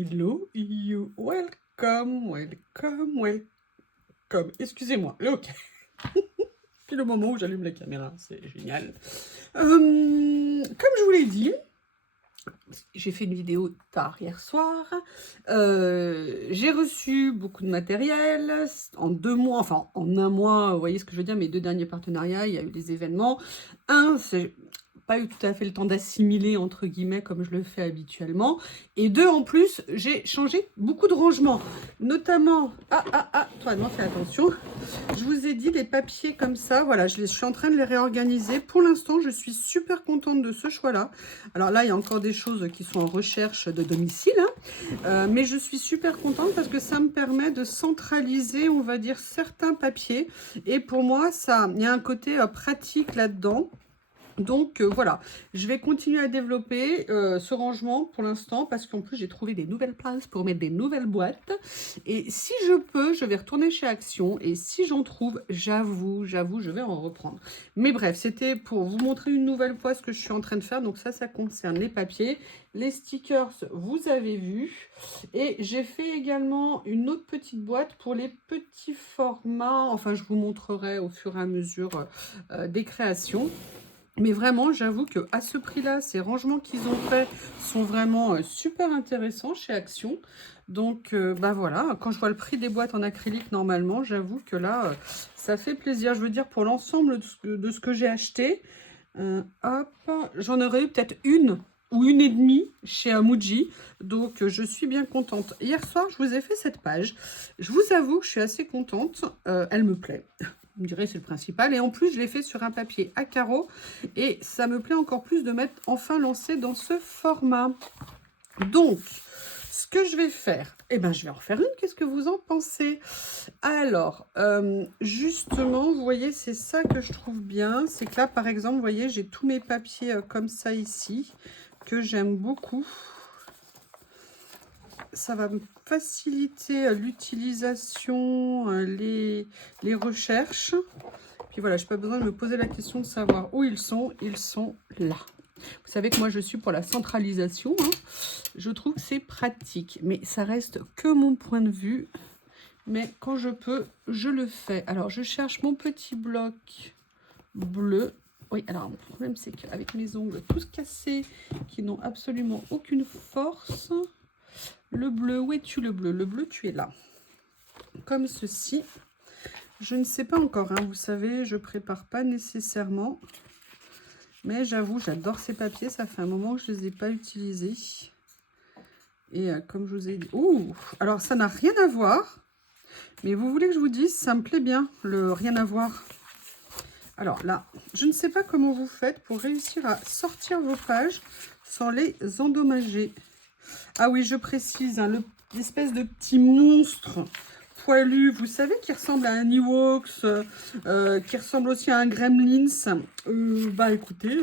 Hello you, welcome, welcome, welcome. Excusez-moi, ok. C'est le moment où j'allume la caméra, c'est génial. Comme je vous l'ai dit, j'ai fait une vidéo tard hier soir. J'ai reçu beaucoup de matériel en 2 mois, enfin en 1 mois, vous voyez ce que je veux dire, mes 2 derniers partenariats, il y a eu des événements. C'est pas eu tout à fait le temps d'assimiler entre guillemets comme je le fais habituellement, et 2 en plus j'ai changé beaucoup de rangements, notamment toi non, fais attention, je vous ai dit les papiers comme ça, voilà, je suis en train de les réorganiser. Pour l'instant je suis super contente de ce choix là. Alors là il y a encore des choses qui sont en recherche de domicile, hein, mais je suis super contente parce que ça me permet de centraliser, on va dire, certains papiers, et pour moi ça, il y a un côté pratique là-dedans. Donc voilà, je vais continuer à développer ce rangement pour l'instant parce qu'en plus j'ai trouvé des nouvelles places pour mettre des nouvelles boîtes. Et si je peux, je vais retourner chez Action, et si j'en trouve, j'avoue, je vais en reprendre. Mais bref, c'était pour vous montrer une nouvelle fois ce que je suis en train de faire. Donc ça concerne les papiers. Les stickers, vous avez vu. Et j'ai fait également une autre petite boîte pour les petits formats. Enfin, je vous montrerai au fur et à mesure des créations. Mais vraiment, j'avoue qu'à ce prix-là, ces rangements qu'ils ont faits sont vraiment super intéressants chez Action. Donc, bah voilà, quand je vois le prix des boîtes en acrylique, normalement, j'avoue que là, ça fait plaisir. Je veux dire, pour l'ensemble de ce que j'ai acheté, hop, j'en aurais eu peut-être une ou une et demie chez Muji. Donc, je suis bien contente. Hier soir, je vous ai fait cette page. Je vous avoue que je suis assez contente. Elle me plaît. Vous me direz, c'est le principal. Et en plus, je l'ai fait sur un papier à carreaux. Et ça me plaît encore plus de m'être enfin lancée dans ce format. Donc, ce que je vais faire, eh ben, je vais en refaire une. Qu'est-ce que vous en pensez? Alors, justement, vous voyez, c'est ça que je trouve bien. C'est que là, par exemple, vous voyez, j'ai tous mes papiers comme ça ici, que j'aime beaucoup. Ça va me faciliter l'utilisation, les recherches. Puis voilà, je n'ai pas besoin de me poser la question de savoir où ils sont là. Vous savez que moi, je suis pour la centralisation, hein. Je trouve que c'est pratique, mais ça reste que mon point de vue. Mais quand je peux, je le fais. Alors, je cherche mon petit bloc bleu. Oui, alors, le problème, c'est qu'avec mes ongles tous cassés, qui n'ont absolument aucune force, le bleu, où es-tu le bleu? Le bleu, tu es là. Comme ceci. Je ne sais pas encore, hein, vous savez, je prépare pas nécessairement. Mais j'avoue, j'adore ces papiers. Ça fait un moment que je ne les ai pas utilisés. Et comme je vous ai dit... Ouh, alors ça n'a rien à voir. Mais vous voulez que je vous dise, ça me plaît bien, le rien à voir. Alors là, je ne sais pas comment vous faites pour réussir à sortir vos pages sans les endommager. Ah oui, je précise, hein, l'espèce de petit monstre poilu, vous savez, qui ressemble à un Ewoks, qui ressemble aussi à un Gremlins. Bah écoutez,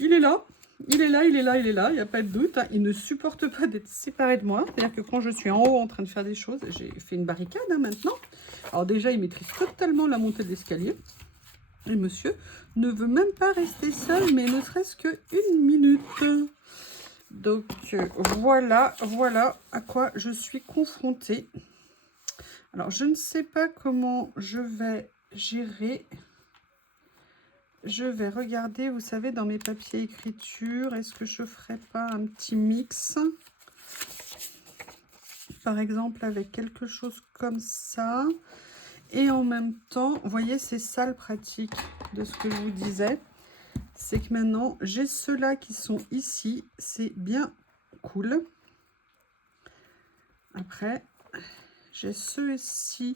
il est là. Il est là, il est là, il est là, il n'y a pas de doute, hein. Il ne supporte pas d'être séparé de moi. C'est-à-dire que quand je suis en haut en train de faire des choses, j'ai fait une barricade, hein, maintenant. Alors déjà, il maîtrise totalement la montée de l'escalier. Et monsieur ne veut même pas rester seul, mais ne serait-ce qu'une minute. Donc voilà à quoi je suis confrontée. Alors je ne sais pas comment je vais gérer. Je vais regarder, vous savez, dans mes papiers écriture, est-ce que je ferai pas un petit mix? Par exemple, avec quelque chose comme ça. Et en même temps, vous voyez, c'est ça le pratique de ce que je vous disais. C'est que maintenant, j'ai ceux-là qui sont ici. C'est bien cool. Après, j'ai ceux-ci,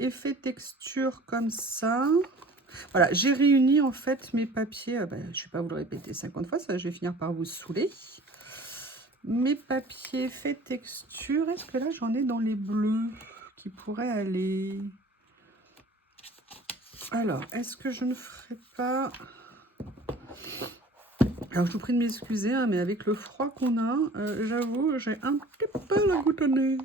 effet texture comme ça. Voilà, j'ai réuni en fait mes papiers. Je ne vais pas vous le répéter 50 fois, ça je vais finir par vous saouler. Mes papiers effet texture, est-ce que là j'en ai dans les bleus qui pourraient aller? Alors, est-ce que je ne ferai pas... Alors, je vous prie de m'excuser, hein, mais avec le froid qu'on a, j'avoue, j'ai un petit peu la goutte au nez.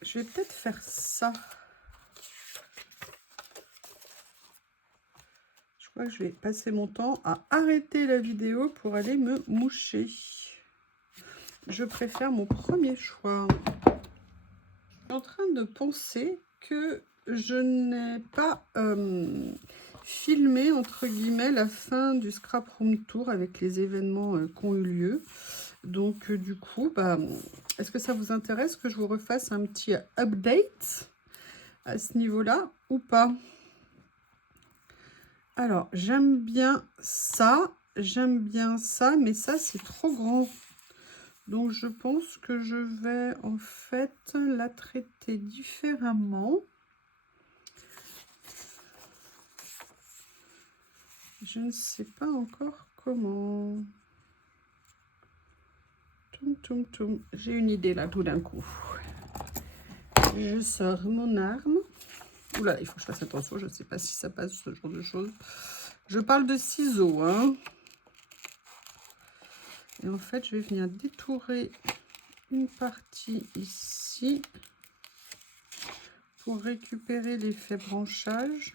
Je vais peut-être faire ça. Je crois que je vais passer mon temps à arrêter la vidéo pour aller me moucher. Je préfère mon premier choix. Je suis en train de penser que je n'ai pas filmé, entre guillemets, la fin du Scrap Room Tour avec les événements qui ont eu lieu. Donc, du coup, bah, est-ce que ça vous intéresse que je vous refasse un petit update à ce niveau-là ou pas? Alors, j'aime bien ça, mais ça, c'est trop grand. Donc, je pense que je vais, en fait, la traiter différemment. Je ne sais pas encore comment. Toum, toum, toum. J'ai une idée, là, tout d'un coup. Je sors mon arme. Oula, il faut que je fasse attention, je ne sais pas si ça passe, ce genre de choses. Je parle de ciseaux, hein. Et en fait, je vais venir détourer une partie ici pour récupérer l'effet branchage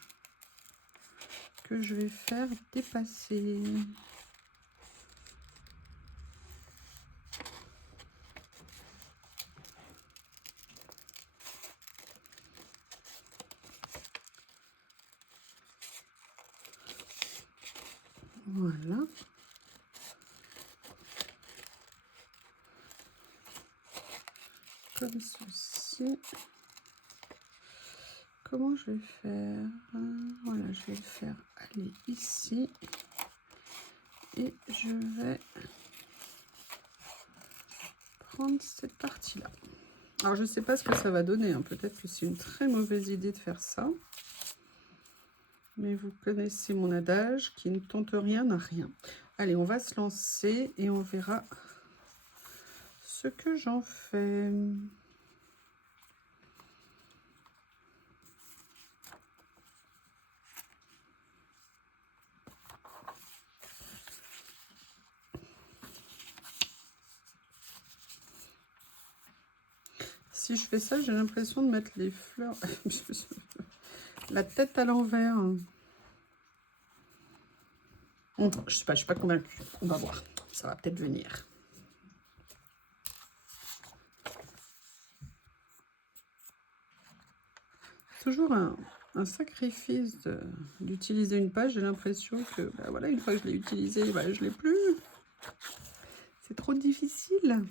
que je vais faire dépasser. Voilà. Comme ceci. Comment je vais faire? Voilà, je vais le faire aller ici. Et je vais prendre cette partie-là. Alors, je ne sais pas ce que ça va donner. Hein. Peut-être que c'est une très mauvaise idée de faire ça. Mais vous connaissez mon adage, qui ne tente rien n'a rien. Allez, on va se lancer et on verra ce que j'en fais. Si je fais ça, j'ai l'impression de mettre les fleurs... la tête à l'envers. Je suis pas convaincue. On va voir. Ça va peut-être venir. Toujours un sacrifice d'utiliser une page. J'ai l'impression que, bah voilà, une fois que je l'ai utilisée, bah, je ne l'ai plus. C'est trop difficile.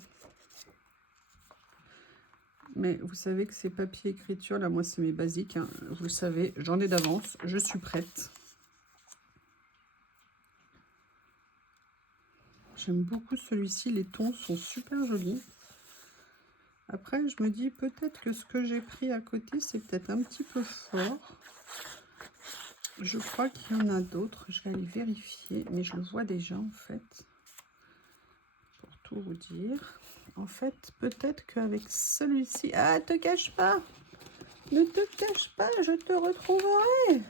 Mais vous savez que ces papiers écriture, là, moi, c'est mes basiques. Hein. Vous le savez, j'en ai d'avance. Je suis prête. J'aime beaucoup celui-ci. Les tons sont super jolis. Après, je me dis peut-être que ce que j'ai pris à côté, c'est peut-être un petit peu fort. Je crois qu'il y en a d'autres. Je vais aller vérifier. Mais je le vois déjà, en fait. Pour tout vous dire. En fait, peut-être qu'avec celui-ci... Ah, te cache pas! Ne te cache pas, je te retrouverai!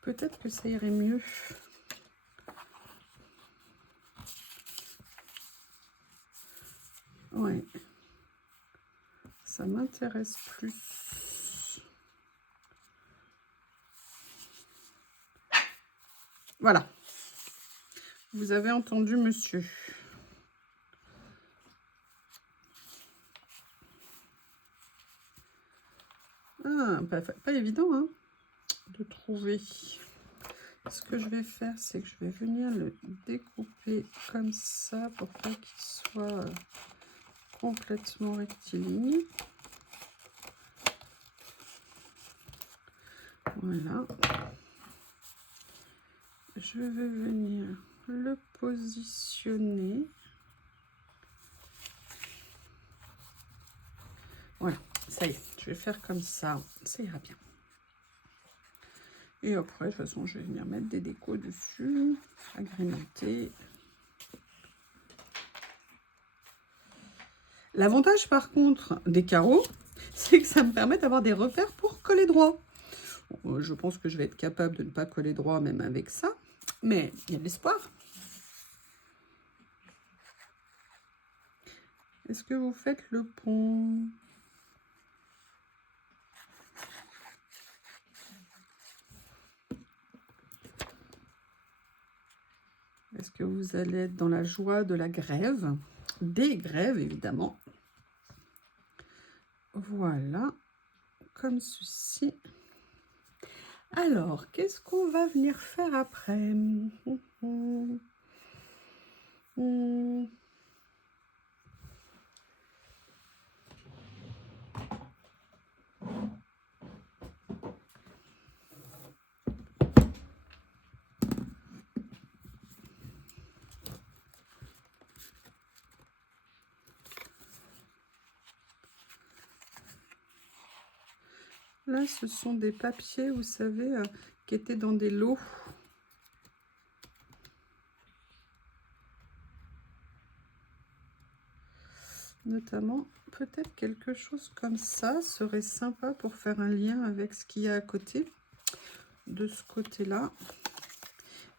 Peut-être que ça irait mieux. Ouais. Ça m'intéresse plus. Voilà. Vous avez entendu, monsieur. Ah, pas évident, hein, de trouver. Ce que je vais faire, c'est que je vais venir le découper comme ça pour pas qu'il soit complètement rectiligne. Voilà. Je vais venir le positionner. Voilà, ça y est, je vais faire comme ça ira bien. Et après, de toute façon, je vais venir mettre des décos dessus, agrémenter. L'avantage, par contre, des carreaux, c'est que ça me permet d'avoir des repères pour coller droit. Bon, je pense que je vais être capable de ne pas coller droit, même avec ça. Mais il y a de l'espoir. Est-ce que vous faites le pont? Est-ce que vous allez être dans la joie de la grève? Des grèves, évidemment. Voilà, comme ceci. Alors, qu'est-ce qu'on va venir faire après? Là, ce sont des papiers, vous savez, qui étaient dans des lots. Notamment, peut-être quelque chose comme ça serait sympa pour faire un lien avec ce qu'il y a à côté, de ce côté-là.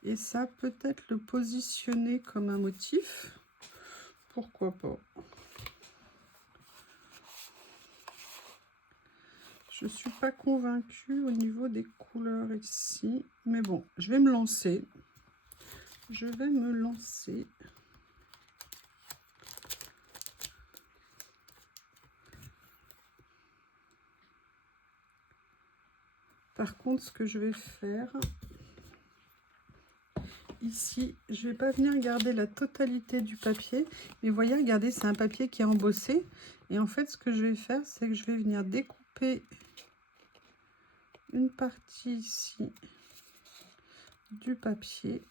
Et ça, peut-être le positionner comme un motif. Pourquoi pas? Je ne suis pas convaincue au niveau des couleurs ici. Mais bon, je vais me lancer. Je vais me lancer. Par contre, ce que je vais faire... Ici, je ne vais pas venir garder la totalité du papier. Mais vous voyez, regardez, c'est un papier qui est embossé. Et en fait, ce que je vais faire, c'est que je vais venir découper une partie ici du papier.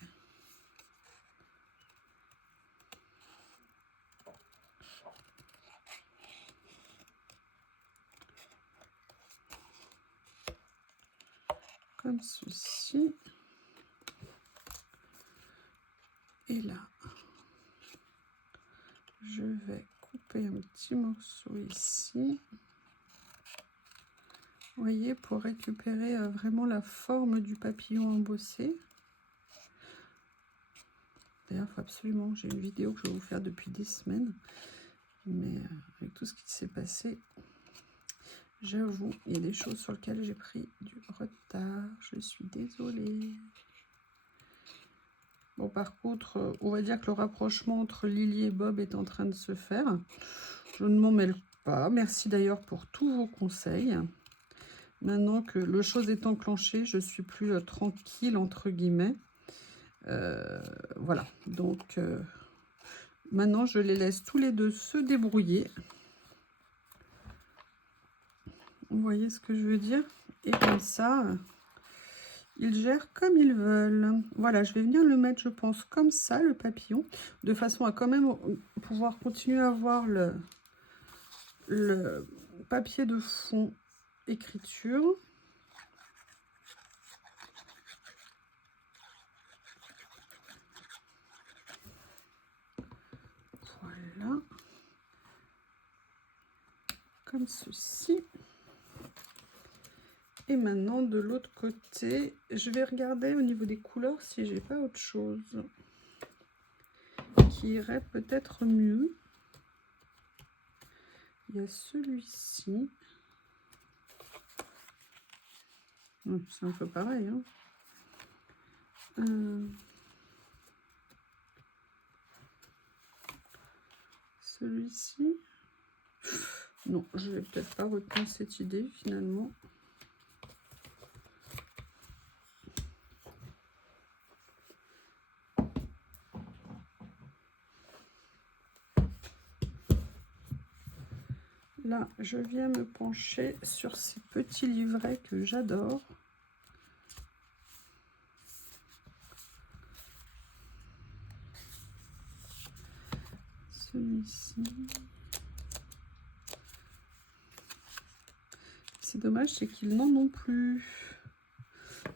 Comme ceci. Et là, je vais couper un petit morceau ici. Vous voyez, pour récupérer vraiment la forme du papillon embossé. D'ailleurs, il faut absolument, j'ai une vidéo que je vais vous faire depuis des semaines. Mais avec tout ce qui s'est passé, j'avoue, il y a des choses sur lesquelles j'ai pris du retard. Je suis désolée. Bon, par contre, on va dire que le rapprochement entre Lily et Bob est en train de se faire. Je ne m'en mêle pas. Merci d'ailleurs pour tous vos conseils. Maintenant que le chose est enclenché, je suis plus tranquille, entre guillemets. Voilà, donc maintenant je les laisse tous les deux se débrouiller. Vous voyez ce que je veux dire? Et comme ça, ils gèrent comme ils veulent. Voilà, je vais venir le mettre, je pense, comme ça, le papillon, de façon à quand même pouvoir continuer à voir le papier de fond écriture. Voilà. Comme ceci. Et maintenant, de l'autre côté, je vais regarder au niveau des couleurs si j'ai pas autre chose qui irait peut-être mieux. Il y a celui-ci. C'est un peu pareil, hein. Celui-ci. Non, je vais peut-être pas retenir cette idée finalement. Là, je viens me pencher sur ces petits livrets que j'adore. Celui-ci. C'est dommage, c'est qu'ils n'en ont plus.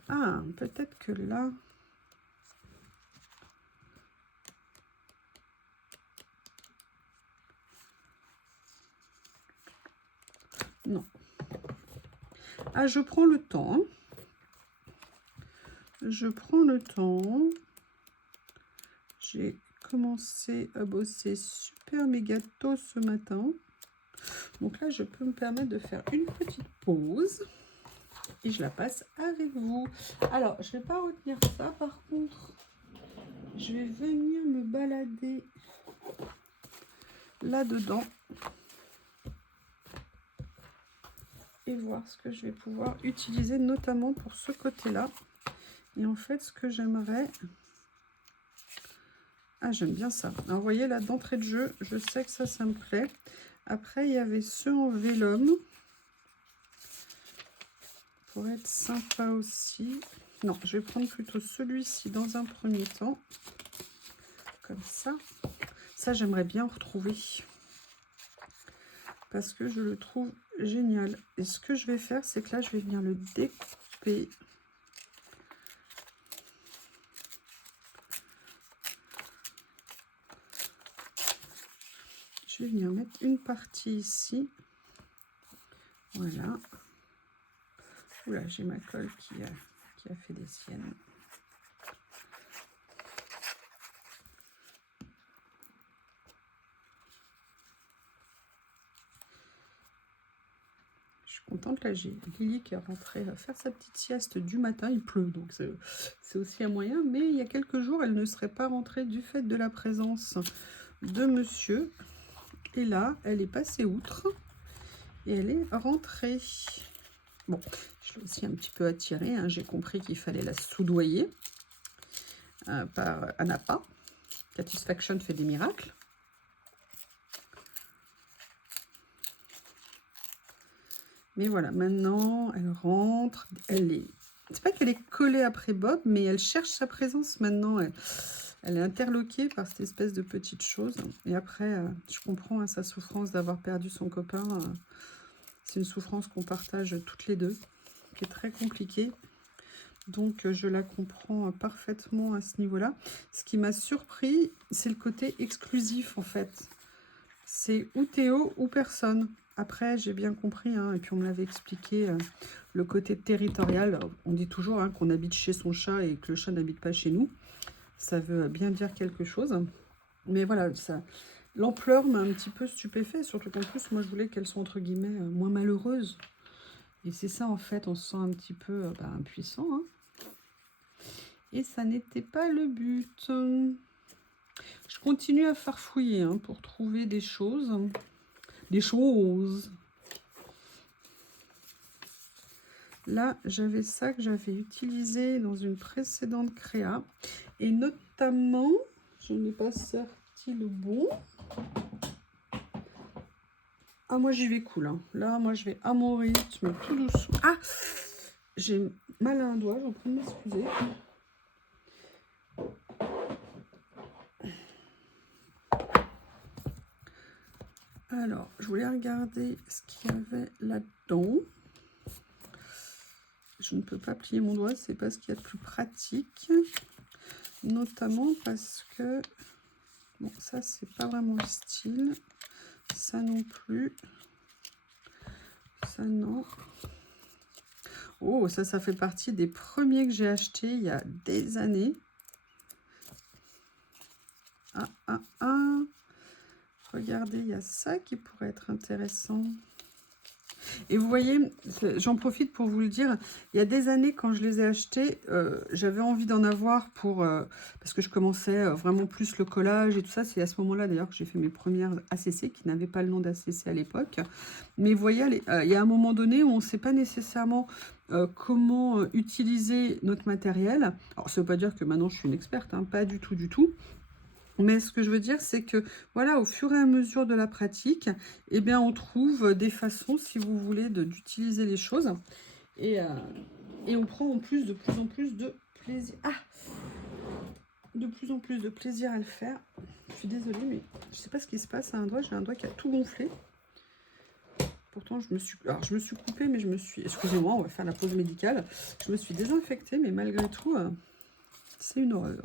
Ah, peut-être que là... Non. Ah, je prends le temps. Je prends le temps. J'ai commencé à bosser super méga tôt ce matin. Donc là, je peux me permettre de faire une petite pause. Et je la passe avec vous. Alors, je ne vais pas retenir ça. Par contre, Je vais venir me balader là-dedans et voir ce que je vais pouvoir utiliser, notamment pour ce côté-là. Et en fait, ce que j'aimerais... Ah, j'aime bien ça. Alors, vous voyez, là, d'entrée de jeu, je sais que ça me plaît. Après, il y avait ceux en vélum. Pour être sympa aussi. Non, je vais prendre plutôt celui-ci dans un premier temps. Comme ça. Ça, j'aimerais bien retrouver. Parce que je le trouve génial. Et ce que je vais faire, c'est que là, je vais venir le découper. Je vais venir mettre une partie ici. Voilà. Oula, j'ai ma colle qui a fait des siennes. Je suis contente, là j'ai Lily qui est rentrée faire sa petite sieste du matin, il pleut donc c'est aussi un moyen, mais il y a quelques jours elle ne serait pas rentrée du fait de la présence de monsieur, et là elle est passée outre et elle est rentrée. Bon, je l'ai aussi un petit peu attirée, hein. J'ai compris qu'il fallait la soudoyer par Anapa. Satisfaction fait des miracles. Mais voilà, maintenant, elle rentre, elle est... C'est pas qu'elle est collée après Bob, mais elle cherche sa présence maintenant. Elle est interloquée par cette espèce de petite chose. Et après, je comprends sa souffrance d'avoir perdu son copain. C'est une souffrance qu'on partage toutes les deux, qui est très compliquée. Donc, je la comprends parfaitement à ce niveau-là. Ce qui m'a surpris, c'est le côté exclusif, en fait. C'est ou Théo ou personne. Après, j'ai bien compris, hein, et puis on me l'avait expliqué, le côté territorial. On dit toujours qu'on habite chez son chat et que le chat n'habite pas chez nous. Ça veut bien dire quelque chose. Mais voilà, l'ampleur m'a un petit peu stupéfait, surtout qu'en plus, moi, je voulais qu'elles soient, entre guillemets, moins malheureuses. Et c'est ça, en fait, on se sent un petit peu impuissant. Hein. Et ça n'était pas le but. Je continue à farfouiller pour trouver des choses. Là, j'avais ça que j'avais utilisé dans une précédente créa. Et notamment, je n'ai pas sorti le bon. Ah, moi, j'y vais cool. Hein. Là, moi, je vais à mon rythme, tout doucement. Ah, j'ai mal à un doigt, j'en prie de m'excuser. Alors, je voulais regarder ce qu'il y avait là-dedans. Je ne peux pas plier mon doigt, c'est pas ce qu'il y a de plus pratique. Notamment parce que... Bon, ça, c'est pas vraiment le style. Ça non plus. Ça, non. Oh, ça fait partie des premiers que j'ai achetés il y a des années. Regardez, il y a ça qui pourrait être intéressant. Et vous voyez, j'en profite pour vous le dire, il y a des années quand je les ai achetés, j'avais envie d'en avoir parce que je commençais vraiment plus le collage et tout ça. C'est à ce moment-là d'ailleurs que j'ai fait mes premières ACC qui n'avaient pas le nom d'ACC à l'époque. Mais vous voyez, il y a un moment donné où on ne sait pas nécessairement comment utiliser notre matériel. Alors ça ne veut pas dire que maintenant je suis une experte, hein, pas du tout du tout. Mais ce que je veux dire, c'est que voilà, au fur et à mesure de la pratique, eh bien, on trouve des façons, si vous voulez, d'utiliser les choses. Et on prend en plus de plus en plus de plaisir. Ah, de plus en plus de plaisir à le faire. Je suis désolée, mais je ne sais pas ce qui se passe à un doigt. J'ai un doigt qui a tout gonflé. Pourtant, je me suis coupée, mais je me suis... Excusez-moi, on va faire la pause médicale. Je me suis désinfectée, mais malgré tout, c'est une horreur.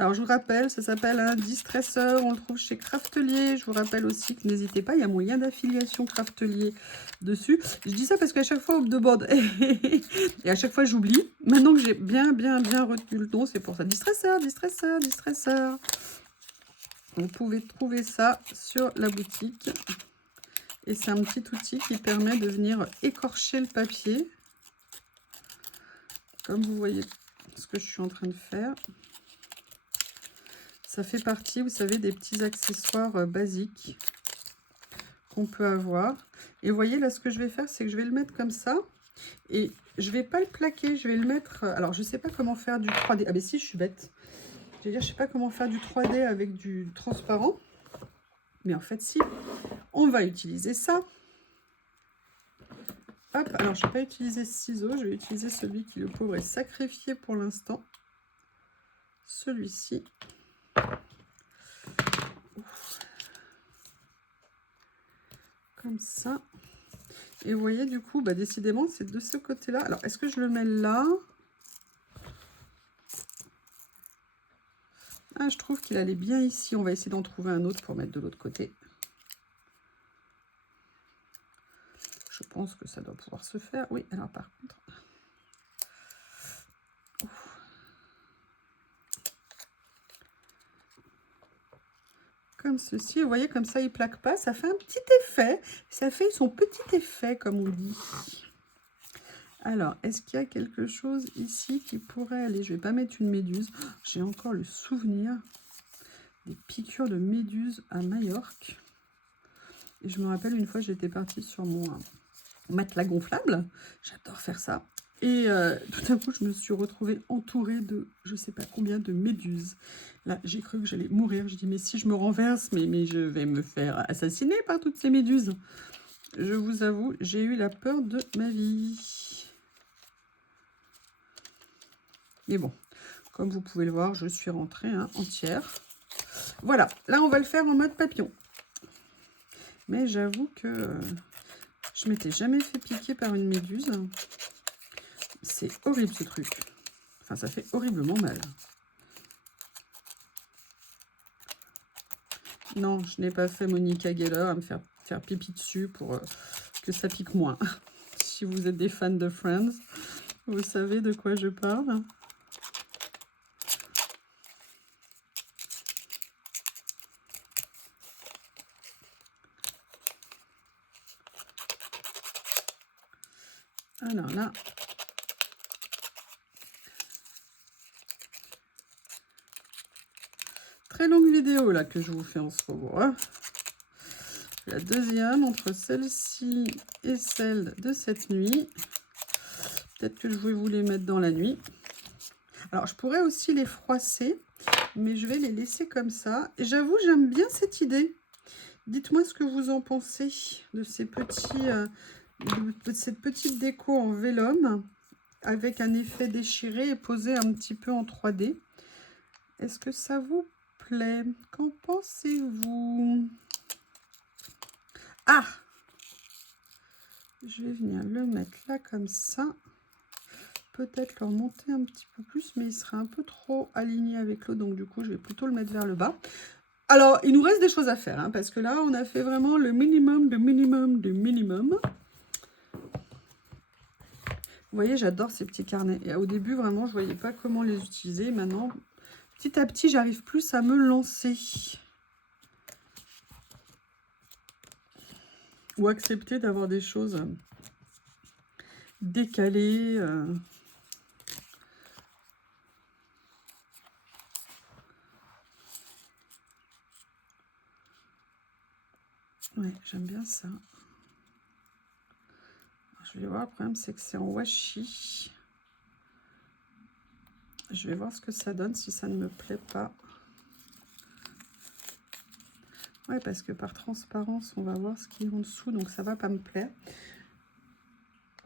Alors, je vous rappelle, ça s'appelle un distresseur. On le trouve chez Craftelier. Je vous rappelle aussi que n'hésitez pas, il y a mon lien d'affiliation Craftelier dessus. Je dis ça parce qu'à chaque fois, on me demande. Et à chaque fois, j'oublie. Maintenant que j'ai bien retenu le nom, c'est pour ça. Distresseur. Vous pouvez trouver ça sur la boutique. Et c'est un petit outil qui permet de venir écorcher le papier. Comme vous voyez ce que je suis en train de faire, ça fait partie, vous savez, des petits accessoires basiques qu'on peut avoir. Et vous voyez, là, ce que je vais faire, c'est que je vais le mettre comme ça. Et je vais pas le plaquer, je vais le mettre... Alors, je sais pas comment faire du 3D. Ah, mais si, je suis bête. Je veux dire, je sais pas comment faire du 3D avec du transparent. Mais en fait, si. On va utiliser ça. Hop, alors je ne vais pas utiliser ce ciseau, je vais utiliser celui qui, le pauvre, est sacrifié pour l'instant. Celui-ci. Comme ça. Et vous voyez, du coup, bah, décidément, c'est de ce côté-là. Alors, est-ce que je le mets là? Ah, je trouve qu'il allait bien ici. On va essayer d'en trouver un autre pour mettre de l'autre côté. Je pense que ça doit pouvoir se faire. Oui, alors par contre... Comme ceci, vous voyez, comme ça, il plaque pas. Ça fait un petit effet. Ça fait son petit effet, comme on dit. Alors, est-ce qu'il y a quelque chose ici qui pourrait aller? Je vais pas mettre une méduse. J'ai encore le souvenir des piqûres de méduse à Majorque. Et je me rappelle une fois, j'étais partie sur mon matelas gonflable. J'adore faire ça. Et tout d'un coup, je me suis retrouvée entourée de je sais pas combien de méduses. Là, j'ai cru que j'allais mourir. Je dis, mais si je me renverse, mais je vais me faire assassiner par toutes ces méduses. Je vous avoue, j'ai eu la peur de ma vie. Mais bon, comme vous pouvez le voir, je suis rentrée entière. Voilà, là, on va le faire en mode papillon. Mais j'avoue que je m'étais jamais fait piquer par une méduse. C'est horrible ce truc. Enfin, ça fait horriblement mal. Non, je n'ai pas fait Monica Geller à me faire pipi dessus pour que ça pique moins. Si vous êtes des fans de Friends, vous savez de quoi je parle. Alors là, très longue vidéo là que je vous fais en ce moment. Hein. La deuxième entre celle-ci et celle de cette nuit. Peut-être que je vais vous les mettre dans la nuit. Alors, je pourrais aussi les froisser, mais je vais les laisser comme ça. Et j'avoue, j'aime bien cette idée. Dites-moi ce que vous en pensez de ces petits, de cette petite déco en vélum avec un effet déchiré et posé un petit peu en 3D. Est-ce que ça vous plaît? Qu'en pensez-vous? Ah! Je vais venir le mettre là comme ça. Peut-être le remonter un petit peu plus, mais il serait un peu trop aligné avec l'autre. Donc du coup, je vais plutôt le mettre vers le bas. Alors, il nous reste des choses à faire, hein, parce que là, on a fait vraiment le minimum, de minimum, de minimum. Vous voyez, j'adore ces petits carnets. Et au début, vraiment, je ne voyais pas comment les utiliser. Maintenant, petit à petit, j'arrive plus à me lancer. Ou accepter d'avoir des choses décalées. Ouais, j'aime bien ça. Je vais voir, le problème, c'est que c'est en washi. Je vais voir ce que ça donne, si ça ne me plaît pas. Ouais, parce que par transparence, on va voir ce qui est en dessous, donc ça va pas me plaire.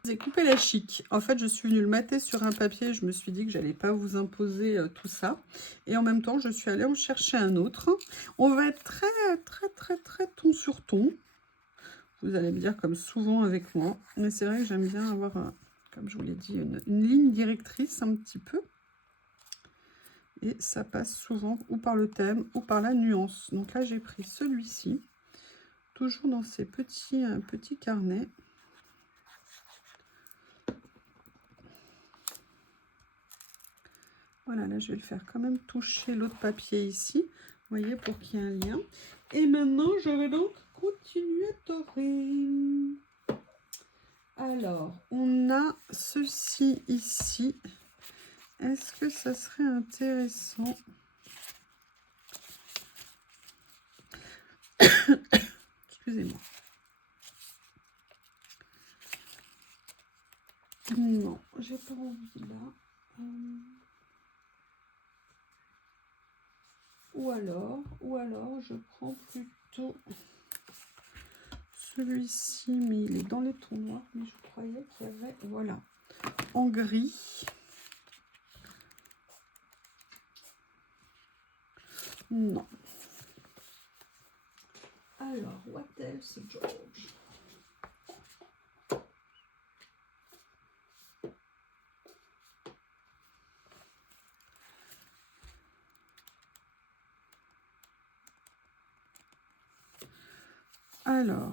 J'ai coupé la chic. En fait, je suis venue le mater sur un papier. Je me suis dit que j'allais pas vous imposer tout ça. Et en même temps, je suis allée en chercher un autre. On va être très ton sur ton. Vous allez me dire comme souvent avec moi. Mais c'est vrai que j'aime bien avoir, comme je vous l'ai dit, une ligne directrice un petit peu. Et ça passe souvent ou par le thème ou par la nuance. Donc là, j'ai pris celui-ci. Toujours dans ces petits carnets. Voilà, là, je vais le faire quand même toucher l'autre papier ici. Vous voyez, pour qu'il y ait un lien. Et maintenant, je vais donc continuer à dorer. Alors, on a ceci ici. est-ce que ça serait intéressant? Excusez-moi. Non, j'ai pas envie là. Ou alors, je prends plutôt celui-ci, mais il est dans les tons noirs, mais je croyais qu'il y avait, voilà, en gris. Non. Alors, what else, George? Alors,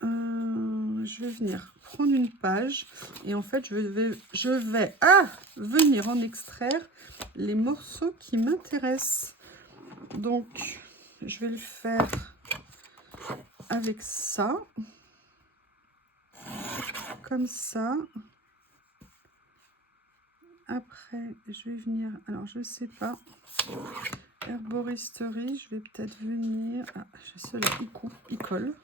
je vais venir prendre une page et en fait, je vais venir en extraire les morceaux qui m'intéressent. Donc, je vais le faire avec ça, comme ça. Après, je vais venir, alors je sais pas, herboristerie, je vais peut-être venir, celui-là, il colle.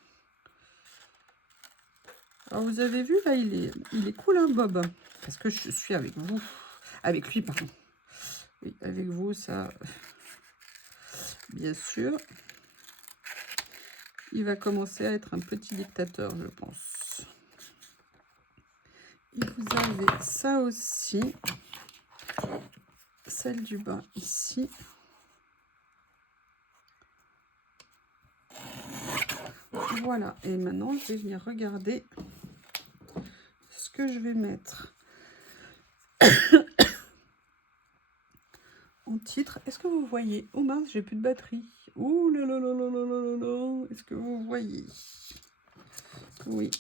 Alors vous avez vu, là, il est cool, hein, Bob, parce que je suis avec vous, avec lui, pardon. Oui, avec vous, ça, bien sûr. Il va commencer à être un petit dictateur, je pense. Et vous avez ça aussi, celle du bas ici. Voilà, et maintenant, je vais venir regarder ce que je vais mettre en titre. Est-ce que vous voyez? Oh mince, j'ai plus de batterie. Ouh là là là là là là là. Est-ce que vous voyez? Oui.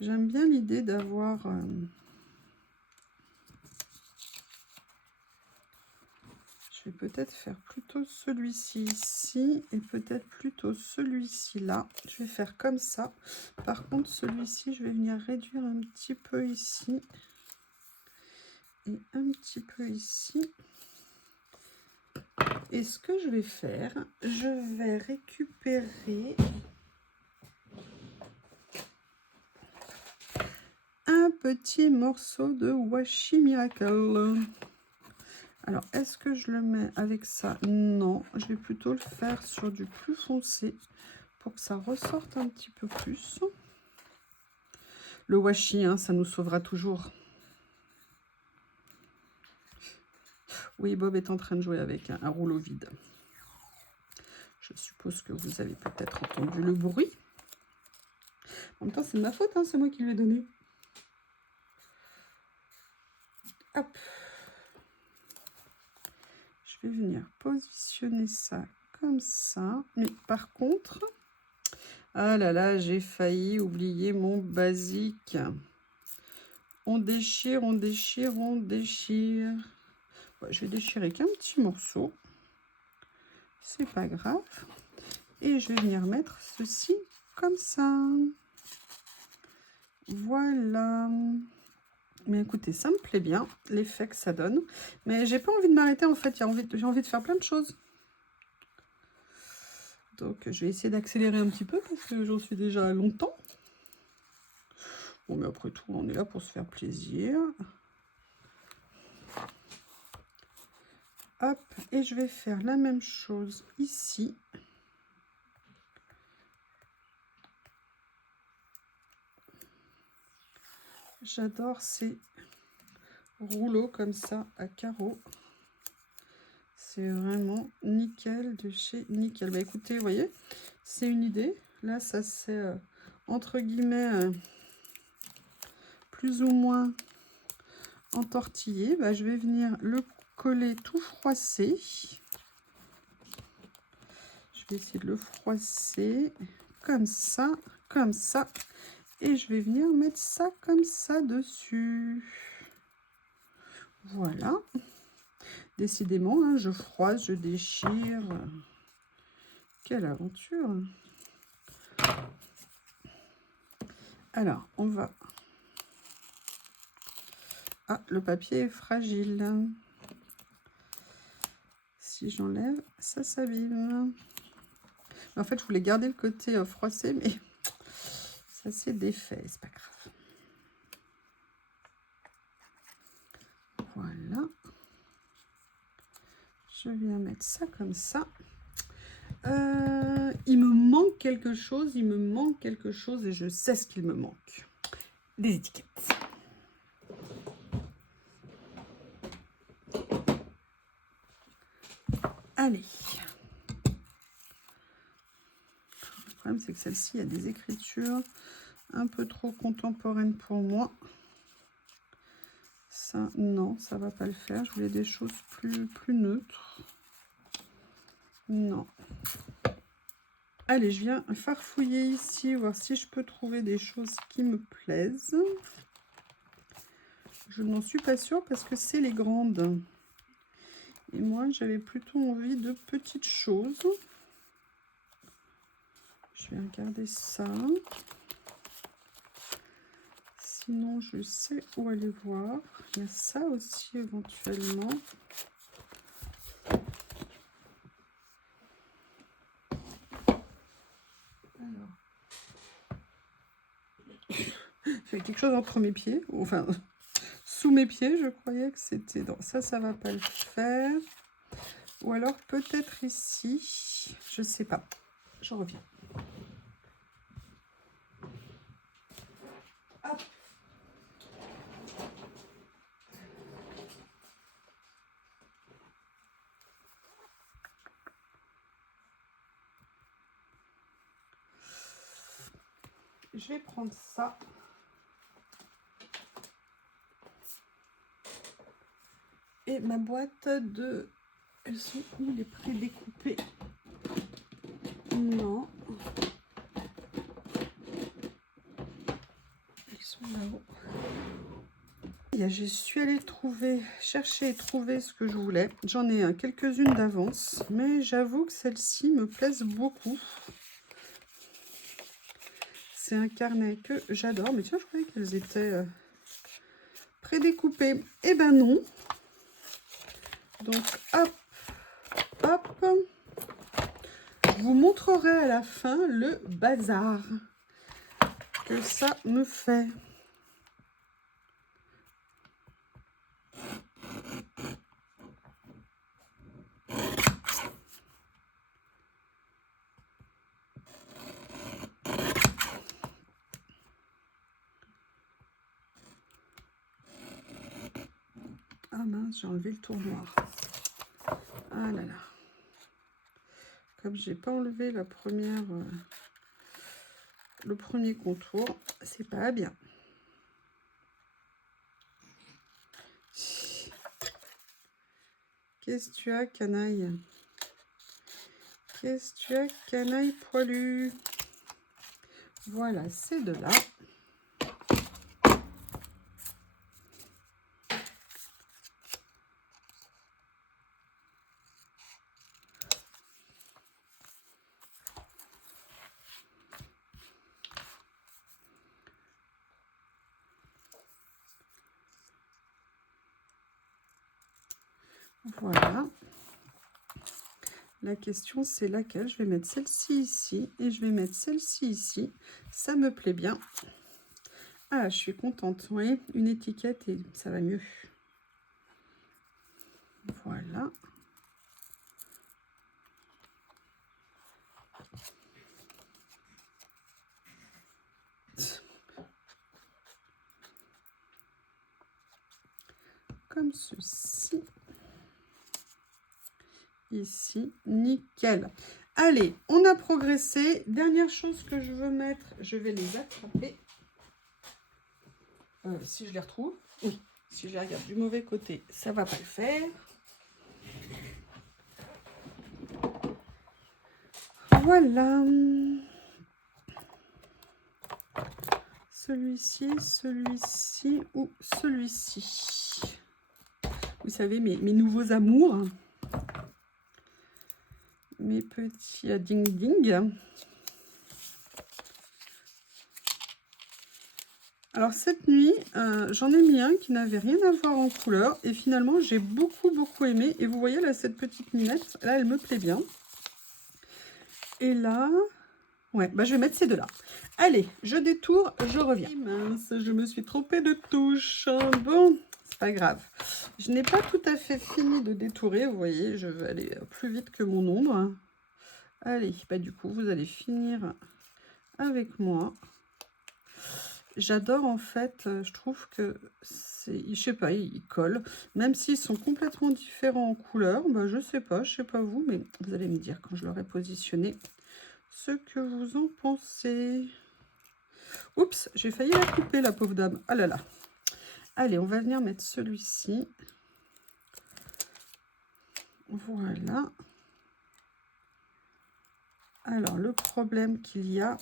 J'aime bien l'idée d'avoir... Je vais peut-être faire plutôt celui-ci ici et peut-être plutôt celui-ci là. Je vais faire comme ça. Par contre, celui-ci, je vais venir réduire un petit peu ici et un petit peu ici. Et ce que je vais faire, je vais récupérer un petit morceau de Washi Miracle. Alors, est-ce que je le mets avec ça? Non, je vais plutôt le faire sur du plus foncé pour que ça ressorte un petit peu plus. Le washi, hein, ça nous sauvera toujours. Oui, Bob est en train de jouer avec un rouleau vide. Je suppose que vous avez peut-être entendu le bruit. En même temps, c'est de ma faute, hein, c'est moi qui lui ai donné. Hop. Je vais venir positionner ça comme ça. Mais par contre, ah là là, j'ai failli oublier mon basique. On déchire, on déchire, on déchire. Ouais, je vais déchirer qu'un petit morceau. C'est pas grave. Et je vais venir mettre ceci comme ça. Voilà. Mais écoutez, ça me plaît bien, l'effet que ça donne. Mais j'ai pas envie de m'arrêter en fait. J'ai envie de faire plein de choses. Donc je vais essayer d'accélérer un petit peu parce que j'en suis déjà longtemps. Bon, mais après tout, on est là pour se faire plaisir. Hop, et je vais faire la même chose ici. J'adore ces rouleaux comme ça à carreaux. C'est vraiment nickel de chez nickel. Bah écoutez, vous voyez, c'est une idée. Là, ça c'est entre guillemets plus ou moins entortillé. Bah, je vais venir le coller tout froissé. Je vais essayer de le froisser comme ça, comme ça. Et je vais venir mettre ça comme ça dessus. Voilà. Décidément, hein, je froisse, je déchire. Quelle aventure! Alors, on va... Ah, le papier est fragile. Si j'enlève, ça s'abîme. En fait, je voulais garder le côté froissé, mais ça s'est défait, c'est pas grave. Voilà. Je viens mettre ça comme ça. Il me manque quelque chose, et je sais ce qu'il me manque. Des étiquettes. Allez. Le problème, c'est que celle-ci, il y a des écritures un peu trop contemporaines pour moi. Ça, non, ça va pas le faire. Je voulais des choses plus neutres. Non. Allez, je viens farfouiller ici, voir si je peux trouver des choses qui me plaisent. Je n'en suis pas sûre parce que c'est les grandes. Et moi, j'avais plutôt envie de petites choses. Je vais regarder ça. Sinon, je sais où aller voir. Il y a ça aussi éventuellement. Alors. J'ai quelque chose entre mes pieds. Enfin, sous mes pieds, je croyais que c'était... Non, ça va pas le faire. Ou alors peut-être ici. Je sais pas. Je reviens. Hop. Je vais prendre ça. Et ma boîte de... Elles sont où les pré-découpées? Non. Ils sont là-haut. Je suis allée chercher et trouver ce que je voulais. J'en ai quelques-unes d'avance, mais j'avoue que celle-ci me plaise beaucoup. C'est un carnet que j'adore. Mais tiens, je croyais qu'elles étaient prédécoupées. Eh ben non. Donc, hop, hop. Je vous montrerai à la fin le bazar que ça me fait. Ah mince, j'ai enlevé le tour noir. Ah là là. Comme j'ai pas enlevé la première, le premier contour, c'est pas bien. Qu'est-ce que tu as, canaille? Qu'est-ce que tu as, canaille poilu? Voilà, c'est de là. Voilà. La question, c'est laquelle? Je vais mettre celle-ci ici et je vais mettre celle-ci ici. Ça me plaît bien. Ah, je suis contente. Vous voyez, une étiquette et ça va mieux. Voilà. Comme ceci. Ici, nickel. Allez, on a progressé. Dernière chose que je veux mettre, je vais les attraper. Si je les retrouve. Oui, si je les regarde du mauvais côté, ça va pas le faire. Voilà. Celui-ci, celui-ci ou celui-ci. Vous savez, mes nouveaux amours. Mes petits ding-ding. Alors cette nuit, j'en ai mis un qui n'avait rien à voir en couleur. Et finalement, j'ai beaucoup aimé. Et vous voyez là, cette petite minette, là, elle me plaît bien. Et là, ouais, bah, je vais mettre ces deux-là. Allez, je détourne, je reviens. Et mince, je me suis trompée de touche. Bon, c'est pas grave. Je n'ai pas tout à fait fini de détourer. Vous voyez, je vais aller plus vite que mon ombre. Allez, bah du coup, vous allez finir avec moi. J'adore en fait, je trouve que c'est, je sais pas, ils collent. Même s'ils sont complètement différents en couleur, bah je sais pas vous, mais vous allez me dire quand je l'aurai positionné ce que vous en pensez. Oups, j'ai failli la couper la pauvre dame. Ah là là. Allez, on va venir mettre celui-ci. Voilà. Alors, le problème qu'il y a,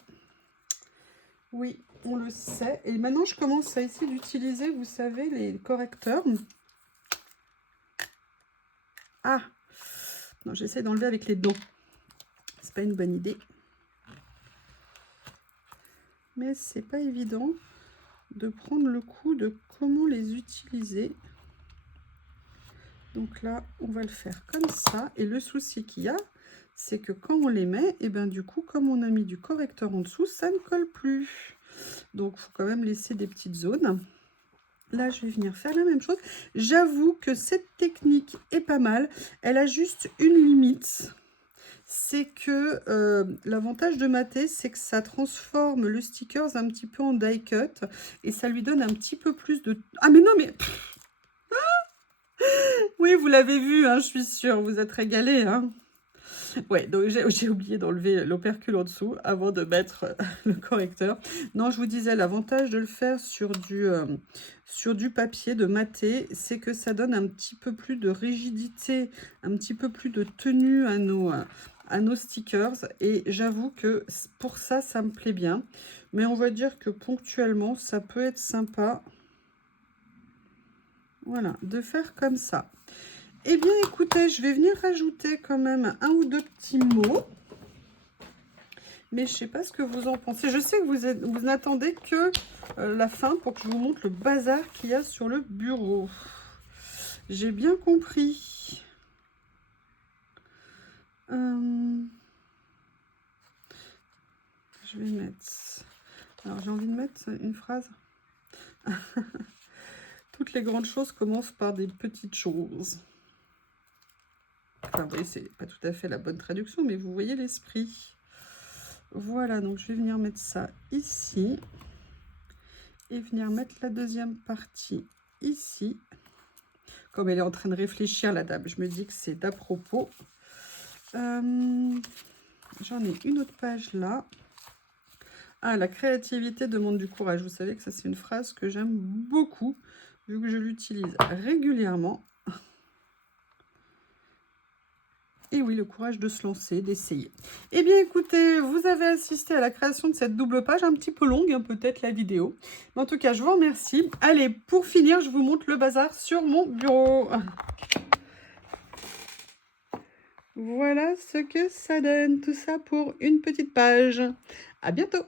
oui, on le sait. Et maintenant, je commence à essayer d'utiliser, vous savez, les correcteurs. Ah, non, j'essaie d'enlever avec les dents. C'est pas une bonne idée. Mais c'est pas évident de prendre le coup de comment les utiliser. Donc là, on va le faire comme ça. Et le souci qu'il y a, c'est que quand on les met, et bien du coup, comme on a mis du correcteur en dessous, ça ne colle plus. Donc, il faut quand même laisser des petites zones. Là, je vais venir faire la même chose. J'avoue que cette technique est pas mal. Elle a juste une limite. C'est que l'avantage de mater, c'est que ça transforme le sticker un petit peu en die cut. Et ça lui donne un petit peu plus de... Ah mais non, mais... Oui, vous l'avez vu, hein, je suis sûre, vous êtes régalés. Hein. Ouais, donc j'ai oublié d'enlever l'opercule en dessous avant de mettre le correcteur. Non, je vous disais, l'avantage de le faire sur du papier, de mater, c'est que ça donne un petit peu plus de rigidité, un petit peu plus de tenue à nos stickers. Et j'avoue que pour ça, ça me plaît bien. Mais on va dire que ponctuellement, ça peut être sympa. Voilà, de faire comme ça. Eh bien, écoutez, je vais venir rajouter quand même un ou deux petits mots. Mais je ne sais pas ce que vous en pensez. Je sais que vous n'attendez que la fin pour que je vous montre le bazar qu'il y a sur le bureau. J'ai bien compris. Je vais mettre... Alors, j'ai envie de mettre une phrase. Toutes les grandes choses commencent par des petites choses. Enfin, vous voyez, c'est pas tout à fait la bonne traduction, mais vous voyez l'esprit. Voilà, donc je vais venir mettre ça ici. Et venir mettre la deuxième partie ici. Comme elle est en train de réfléchir, la dame, je me dis que c'est d'à propos. J'en ai une autre page là. Ah, la créativité demande du courage. Vous savez que ça, c'est une phrase que j'aime beaucoup, vu que je l'utilise régulièrement. Et oui, le courage de se lancer, d'essayer. Eh bien, écoutez, vous avez assisté à la création de cette double page, un petit peu longue, hein, peut-être la vidéo. Mais en tout cas, je vous remercie. Allez, pour finir, je vous montre le bazar sur mon bureau. Voilà ce que ça donne, tout ça pour une petite page. À bientôt!